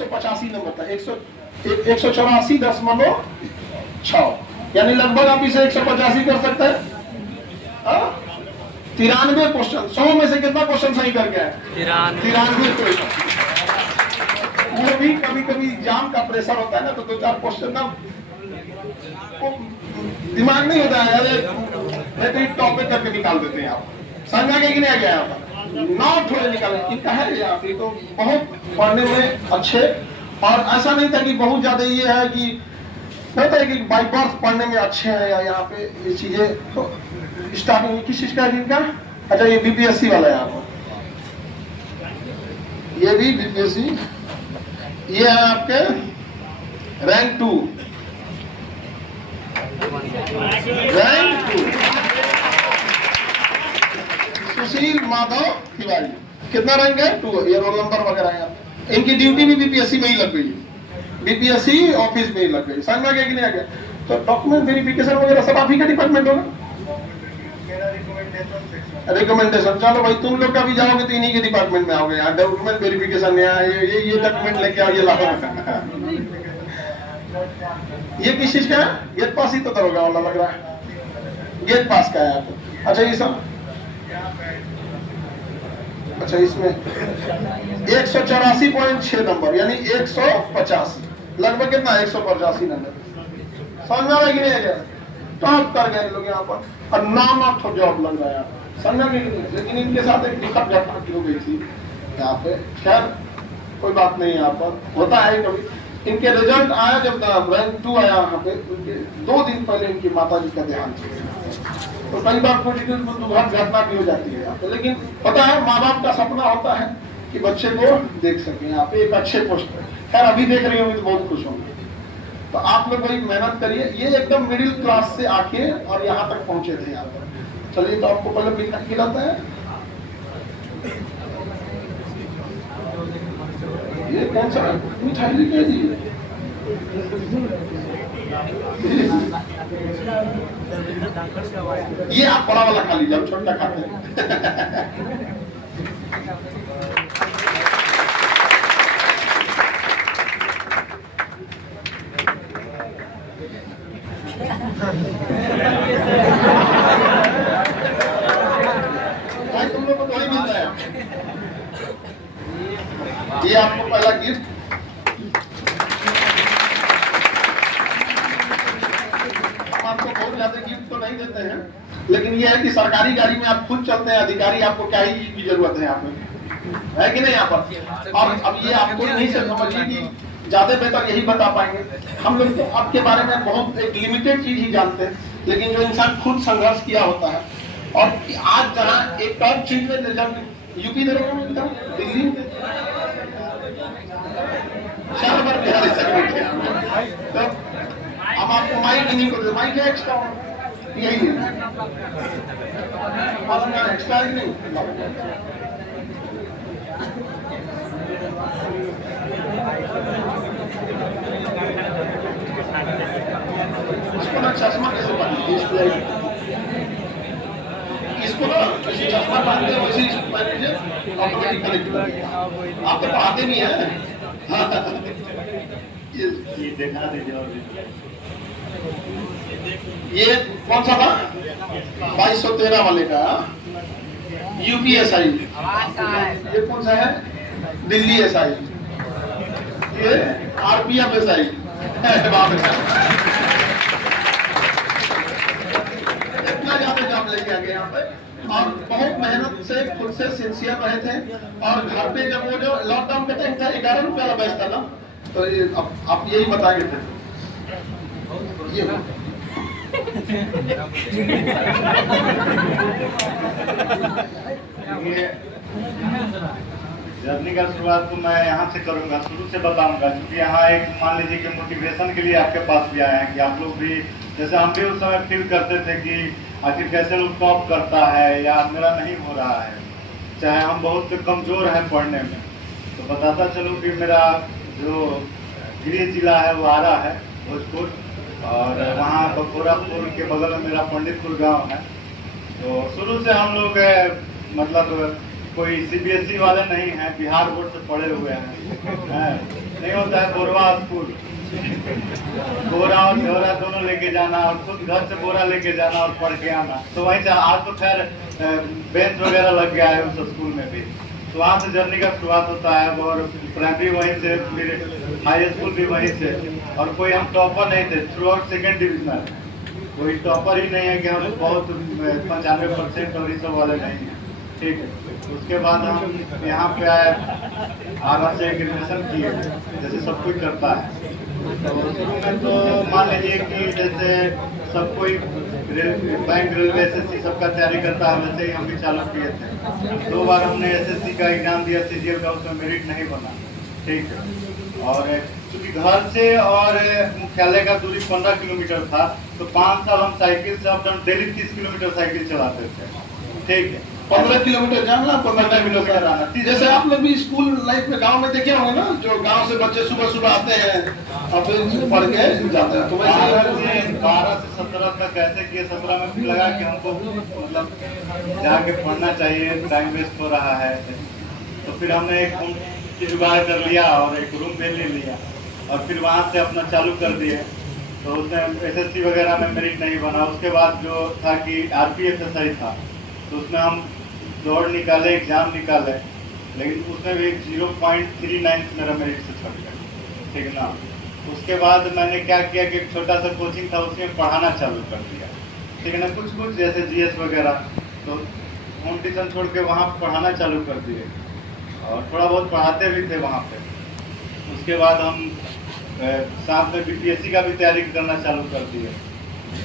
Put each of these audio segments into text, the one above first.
185 number था, 184.6, यानी लगभग आप इसे 185 कर सकते हैं। 93 क्वेश्चन, 100 में से कितना क्वेश्चन सही करके आए? 93 क्वेश्चन। वो भी कभी कभी एग्जाम का प्रेशर होता है ना, तो 2-4 क्वेश्चन ना दिमाग नहीं होता है, नहीं तो टॉपिक करके निकाल देते हैं आप। समझ आ गया कि नहीं आ गया? आप ना थोड़े निकाले इनका है आप, ये तो बहुत पढ़ने में अच्छे, और ऐसा नहीं था कि बहुत ज्यादा ये है कि होता है कि बाई बर्थ पढ़ने में अच्छे हैं, या यहाँ पे ये चीजें तो स्टार्टिंग किस चीज का है इनका? अच्छा, ये बीपीएससी वाला है यहाँ पर, ये भी बीपीएससी, ये है आपके रैंक 2, रैंक 2 सुशील माधव तिवारी, कितना रैंक है? 2। ये रोल नंबर वगैरह है, इनकी ड्यूटी भी बीपीएससी में ही लग गई, बीपीएससी ऑफिस में ही लग गई। समझ में आ गया कि नहीं आ गया? तो डॉक्यूमेंट वेरिफिकेशन वगैरह सब आप ही का डिपार्टमेंट होगा। रिकमेंडेशन, चलो भाई तुम लोग का भी जाओगे तो इन्हीं के डिपार्टमेंट में आओगे, यहाँ डॉक्यूमेंट वेरिफिकेशन, यहाँ ये डॉक्यूमेंट लेके आओ, ये लाओ। ये किस चीज का है? गेट पास ही तो दरोगा वाला लग रहा है, गेट पास का है आपको। अच्छा ये सब, अच्छा इसमें 184.6 नंबर, यानी 185, लगभग कितना? 185 नंबर। समझ में आ रहा है कि नहीं आ गया? टॉप कर गए लोग यहाँ पर, और नाम तो जॉब लग रहा है यहाँ, समझ में? लेकिन इनके साथ एक दिक्कत घटना हो गई थी यहाँ पे, खैर कोई बात नहीं, यहाँ पर होता है कभी। इनके रिजल्ट आया जब रैंक 2 आया यहाँ पे, 2 दिन पहले इनकी माता जी का देहांत हुआ, तो कई बार घटना भी हो जाती है यहाँ पे। लेकिन पता है माँ बाप का सपना होता है कि बच्चे को देख सके यहाँ पे एक अच्छे पोस्ट पे। खैर अभी देख रही होंगी तो बहुत खुश होंगे। तो आप लोग बड़ी मेहनत करिए, ये एकदम मिडिल क्लास से आके और यहाँ तक पहुंचे थे यहाँ पर। चलिए, तो आपको पहले मिठाई खिलाता है। ये कौन सा मिठाई लेके जी? ये आप बड़ा वाला खा लीजिए, आप छोटा खाते हैं। तुम लोग को तो ही मिलता है। ये आपको पहला गिफ्ट, आपको बहुत ज्यादा गिफ्ट तो नहीं देते हैं, लेकिन ये है कि सरकारी गाड़ी में आप खुद चलते हैं, अधिकारी आपको क्या ही की जरूरत है यहाँ पे, है कि नहीं यहाँ पर? और अब ये आपको नहीं से समझिए कि ज्यादा बेहतर यही बता पाएंगे। हम लोग तो आपके बारे में बहुत एक लिमिटेड चीज ही जानते हैं, लेकिन जो इंसान खुद संघर्ष किया होता है, और आज जहाँ एक टॉप चीज में जब यूपी दरोगा मिलता है, दिल्ली शहर भर बिहारी सेक्रेटरी, तो अब आपको माइक नहीं को, माइक है एक्स्ट्रा, यही है एक्स्ट्रा नहीं। इसको ना चश्मा कैसे पहनते, इसको ना चश्मा पहनते हैं वैसे ही पहन लीजिए, ऑटोमेटिक कनेक्ट कर देगा। आप तो पढ़ाते नहीं है। ये देखा दीजिए। ये कौन सा था? 2213 वाले का यूपीएसआई। ये कौन सा है? दिल्ली एसआई। ये आरपीएफ एसआई। इतना ज्यादा जॉब लेके आ गए यहाँ पे, और बहुत मेहनत से खुद से सिंसियर रहे थे। और घर पे जब वो जो लॉकडाउन का टाइम था, 11 रुपये वाला बैच था ना, तो ये आप यही बताएंगे थे ये जर्नी का शुरुआत तो मैं यहाँ से करूँगा, शुरू से बताऊँगा, क्योंकि यहाँ एक मान लीजिए कि मोटिवेशन के लिए आपके पास भी आए हैं कि आप लोग भी, जैसे हम भी उस समय फील करते थे कि आखिर कैसे लोग टॉप करता है या मेरा नहीं हो रहा है, चाहे हम बहुत कमज़ोर हैं पढ़ने में। तो बताता चलूँ कि मेरा जो गृह जिला है वो आरा है, भोजपुर, और वहाँ बखोरापुर के बगल में मेरा पंडितपुर गांव है। तो शुरू से हम लोग मतलब कोई सीबीएसई वाले नहीं हैं, बिहार बोर्ड से पढ़े हुए हैं। नहीं होता है बोरवा स्कूल, बोरा और झोरा दोनों लेके जाना और खुद घर से बोरा लेके जाना और पढ़ के आना। तो वहीं से आज तो खैर बेंच वगैरह लग गया है उस स्कूल में भी, तो वहाँ से जर्नी का शुरुआत होता है। और प्राइमरी वहीं से, फिर हाई स्कूल भी वहीं से। और कोई हम टॉपर नहीं थे, थ्रू आउट सेकेंड डिविजनल, कोई टॉपर ही नहीं है कि हम बहुत 95% और ये सब वाले नहीं हैं, ठीक है। उसके बाद हम यहाँ पे आए, आगे से ग्रेजुएशन किए जैसे सब कोई करता है। तो शुरू में तो मान लीजिए कि जैसे सब कोई बैंक, रेलवे, एसएससी सबका तैयारी करता है, वैसे ही हम भी चालू किए थे। 2 बार हमने एसएससी का एग्जाम दिया, सीजीएल का, उसमें मेरिट नहीं बना, ठीक है। और क्योंकि घर से और मुख्यालय का दूरी 15 किलोमीटर था, तो 5 साल हम साइकिल से up down daily 30 kilometre cycle चलाते थे, ठीक है। 15 किलोमीटर जाना, 15 किलोमीटर आना। जैसे आप लोग भी स्कूल लाइफ में गांव में देखे होंगे ना, जो गांव से बच्चे सुबह सुबह आते हैं और फिर पढ़ के जाते हैं। तो वैसे 12 से 17 तक ऐसे किए, 17 में फिर लगा कि हमको मतलब जाके पढ़ना चाहिए, टाइम वेस्ट हो रहा है। तो फिर हमने एक रूम की जुगाड़ कर लिया और एक रूम भी ले लिया और फिर वहाँ से अपना चालू कर दिए। तो उसमें एसएससी वगैरह में मेरिट नहीं बना। उसके बाद जो था कि आरपीएफएसआई था, तो उसमें हम दौड़ निकाले, एग्जाम निकाले, लेकिन उसमें भी 0.39 मेरा मेरिट से छट गया, ठीक ना। उसके बाद मैंने क्या किया कि एक छोटा सा कोचिंग था, उसमें पढ़ाना चालू कर दिया, ठीक है ना। कुछ जैसे जीएस वगैरह, तो होम ट्यूशन छोड़ के वहाँ पढ़ाना चालू कर दिए और थोड़ा बहुत पढ़ाते भी थे वहाँ पे। उसके बाद हम साथ में बीपीएससी का भी तैयारी करना चालू कर दिए।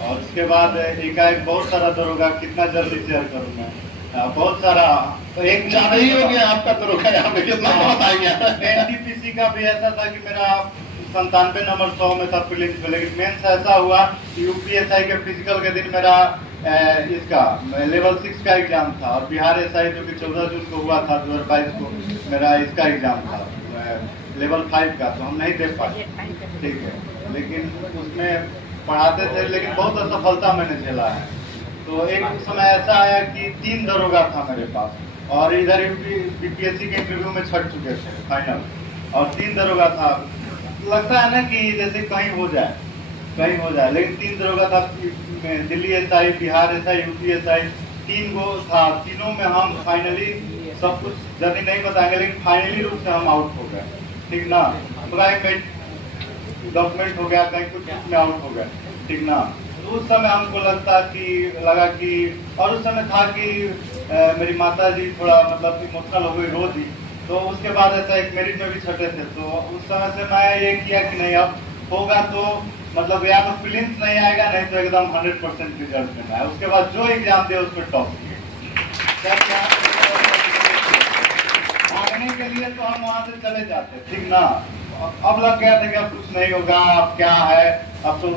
और उसके बाद एकाएक बहुत सारा दरोगा, कितना जल्दी शेयर करूँ मैं, बहुत सारा, तो एक ज्यादा ही हो गया आपका दरोगा, यहाँ पे कितना बताएंगे। एनटीपीसी का भी ऐसा था कि मेरा 97 नंबर 100 में था प्रीलिम्स में, लेकिन मेंस ऐसा हुआ कि यूपीएसआई के फिजिकल के दिन मेरा इसका लेवल 6 का एग्जाम था और बिहार एसआई जो कि 14 जून को हुआ था 2022 को, मेरा इसका एग्जाम था लेवल 5 का, तो हम नहीं दे पाए, ठीक है। लेकिन उसमें पढ़ाते थे, लेकिन बहुत असफलता मैंने झेला है। तो एक समय ऐसा आया कि 3 दरोगा था मेरे पास और इधर बीपीएससी के इंटरव्यू में छट चुके थे फाइनल, और 3 दरोगा था। लगता है ना कि जैसे कहीं हो जाए, लेकिन 3 दरोगा था, Delhi SI, Bihar SI, UP SI, 3 गो था। तीनों में हम फाइनली, सब कुछ जर्नी नहीं बताएंगे, लेकिन फाइनली रूप से हम आउट हो गए, ठीक ना। डॉक्यूमेंट हो गया, कहीं कुछ में आउट हो गए, ठीक ना। तो उस समय हमको लगा कि और उस समय था कि मेरी माता जी थोड़ा मतलब इमोशनल हो गई, रो दी। तो उसके बाद ऐसा एक मेरिट में भी छटे थे, तो उस समय से मैं ये किया कि नहीं, अब होगा तो मतलब या तो प्रीलिम्स नहीं आएगा, नहीं तो एकदम 100% रिजल्ट देना है। उसके बाद जो एग्जाम दिया उसमें टॉप किए। भागने के लिए तो हम वहाँ से चले जाते, ठीक ना। अब लग गया था कि अब कुछ नहीं होगा, अब क्या है, अब तो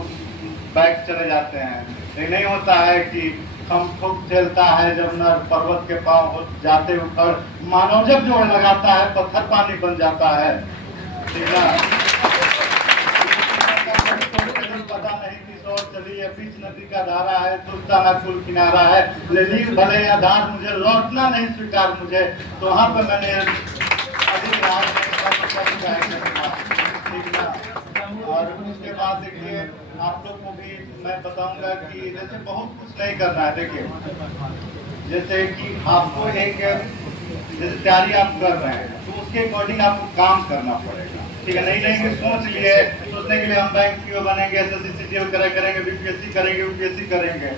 बैक चले जाते हैं। लेकिन नहीं होता है कि हम खूब चलता है, जब न पर्वत के पांव हो जाते ऊपर, मानव जब जोड़ लगाता है पत्थर पानी बन जाता है, ठीक ना। पता नहीं किस ओर चली है, बीच नदी का धारा है, तुलता ना कुल किनारा है, लेलीर भले या धार मुझे, लौटना नहीं स्वीकार मुझे। तो वहाँ पे मैंने और उसके बाद देखिए आप लोग को भी मैं बताऊंगा कि जैसे बहुत कुछ नहीं करना है। देखिए जैसे कि आपको एक जैसे तैयारी आप कर रहे हैं, तो उसके अकॉर्डिंग आपको काम करना पड़ेगा, ठीक है। नहीं कि सोच लिए, सोचने के लिए हम बैंक पीओ बनेंगे, एसएससी सीजीएल करेंगे, बीपीएससी करेंगे, यूपीएससी करेंगे।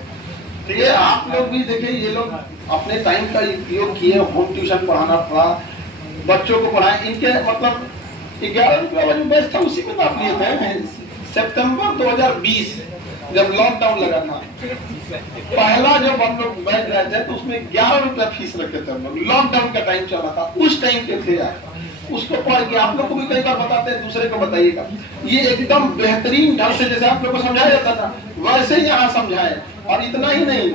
तो ये आप लोग भी देखिए, ये लोग अपने टाइम का उपयोग किए, होम ट्यूशन पढ़ाना पड़ा, बच्चों को पढ़ाए। इनके मतलब 11 रुपया वाली बैच था, उसी में तो आप लिए थे। सितंबर 2020 जब लॉकडाउन लगा था, पहला जब हम लोग बैठ रहे थे तो उसमें 11 रुपया फीस रखे थे हम लोग। लॉकडाउन का टाइम चला था, उस टाइम के थे यार। उसको पढ़ के आप लोग को भी कई बार बताते हैं, दूसरे को बताइएगा। ये एकदम बेहतरीन ढंग से जैसे आप लोग को समझाया जाता था, वैसे ही यहाँ समझाए। और इतना ही नहीं,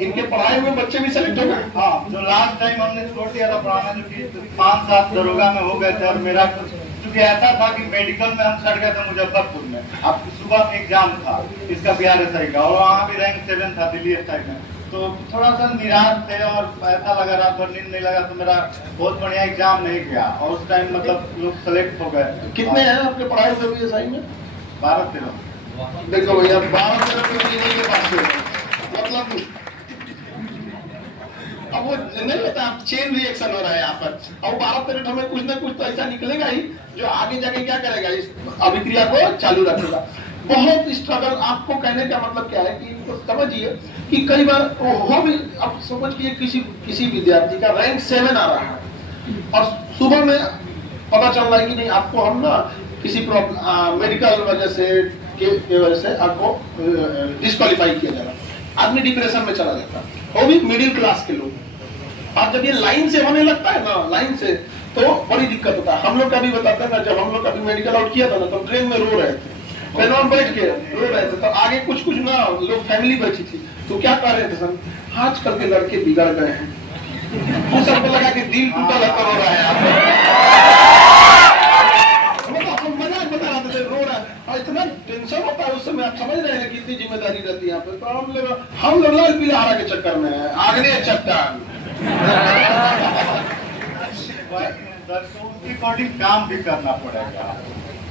इनके पढ़ाई में बच्चे भी सेलेक्ट हो गए। हाँ, जो लास्ट टाइम हमने छोड़ दिया था पढ़ाना, जो कि 5-7 दरोगा में हो गए थे, और मेरा कुछ क्योंकि ऐसा था कि मेडिकल में हम छट गए थे मुजफ्फरपुर में। अब सुबह एग्जाम था इसका बिहार एसआई का, और वहाँ भी रैंक 7 था दिल्ली एसआई में। तो थोड़ा सा निराश थे और ऐसा लगा रात भर नींद नहीं लगा, तो मेरा बहुत बढ़िया एग्जाम नहीं गया और उस टाइम मतलब लोग सेलेक्ट हो गए। कितने हैं आपके पढ़ाई हुए BSI में? 12-13। देखो भैया 12-13 के पास से मतलब अब वो नहीं होता, चेन रिएक्शन हो रहा है यहाँ पर। अब 12-13 में कुछ ना कुछ तो ऐसा निकलेगा ही जो आगे जाके क्या करेगा, इस अभिक्रिया को चालू रखेगा। बहुत स्ट्रगल। आपको कहने का मतलब क्या है कि इनको समझिए कि कई बार हो भी, अब समझिए किसी विद्यार्थी का रैंक 7 आ रहा है और सुबह में पता चल रहा है कि नहीं, आपको हम ना किसी प्रॉब्लम मेडिकल वजह से के वजह से आपको डिस्क्वालीफाई किया जाएगा। आदमी डिप्रेशन में चला जाता है, वो भी मिडिल क्लास के लोग। और जब ये लाइन से होने लगता है ना, लाइन से, तो बड़ी दिक्कत होता है। हम लोग कभी बताते हैं ना, जब हम लोग कभी मेडिकल आउट किया था ना, तो ट्रेन में रो रहे थे, ट्रेन में बैठ के रो रहे थे, तो आगे कुछ ना लोग फैमिली बैठी थी, तो क्या कर रहे थे सर, आजकल के लड़के बिगड़ गए हैं। तो सबको लगा कि दिल टूटा है तो रो रहा है। हम मजाक बता रहे थे, रो रहा है और इतना टेंशन होता है उस समय। आप समझ रहे हैं कितनी जिम्मेदारी रहती है यहाँ पे। तो हम लोग लाल पीला हरा के चक्कर में है, आगने चट्टान। तो उसके अकॉर्डिंग काम भी करना पड़ेगा,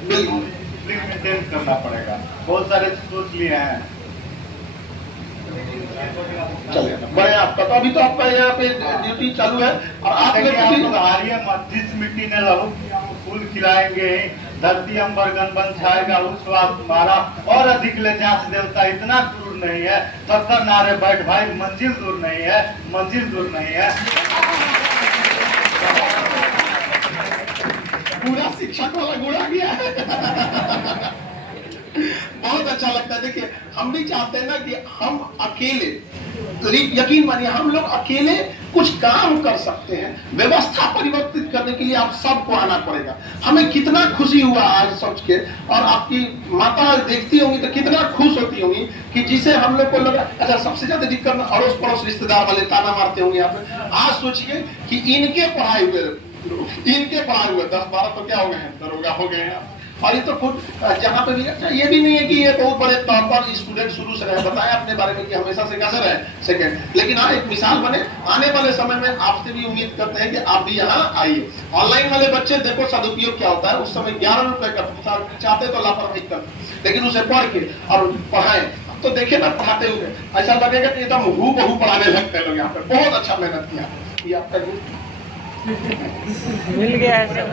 बिल्कुल मेंटेन करना पड़ेगा। बहुत सारे सोच लिए हैं। चलिए बड़े आपका तो अभी तो आपका यहाँ पे ड्यूटी चालू है और आप लोग हारिए मत, जिस मिट्टी ने लहू फूल खिलाएंगे, धरती अंबर गन बन छाएगा, उस श्वास तुम्हारा और अधिक ले जांच देवता इतना दूर नहीं है। 70 नारे बैठ भाई, मंजिल दूर नहीं है, मंजिल दूर नहीं है। पूरा शिक्षक वाला गुण आ गया है। बहुत अच्छा लगता है। देखिए हम भी चाहते हैं ना कि हम अकेले, यकीन मानिए हम लोग अकेले कुछ काम कर सकते हैं। व्यवस्था परिवर्तित करने के लिए आप सबको आना पड़ेगा। हमें कितना खुशी हुआ आज सोच के, और आपकी माता देखती होंगी तो कितना खुश होती होंगी कि जिसे हम लोग को लगा। अच्छा, सबसे ज्यादा दिक्कत अड़ोस पड़ोस रिश्तेदार वाले ताना मारते होंगे यहाँ पे। आज सोचिए कि इनके पढ़ाए हुए 10-12 तो क्या हो गए हैं, दरोगा हो गए हैं। और ये तो खुद जहाँ पे भी, अच्छा ये भी नहीं है कि ये बहुत बड़े तौर पर स्टूडेंट शुरू से रहे, बताया अपने बारे में कि हमेशा से कैसे रहे सेकंड, लेकिन हाँ एक मिसाल बने। आने वाले समय में आपसे भी उम्मीद करते हैं कि आप भी यहाँ आइए। ऑनलाइन वाले बच्चे देखो सदुपयोग क्या होता है। उस समय 11 रुपए का चाहते तो लापरवाही करते, लेकिन उसे पढ़ के और पढ़ाए तो देखे ना, पढ़ाते हुए ऐसा लगेगा कि एकदम हूबहू पढ़ाने लगते हैं लोग। यहाँ पे बहुत अच्छा मेहनत किया। ये आपका मिल गया है सब।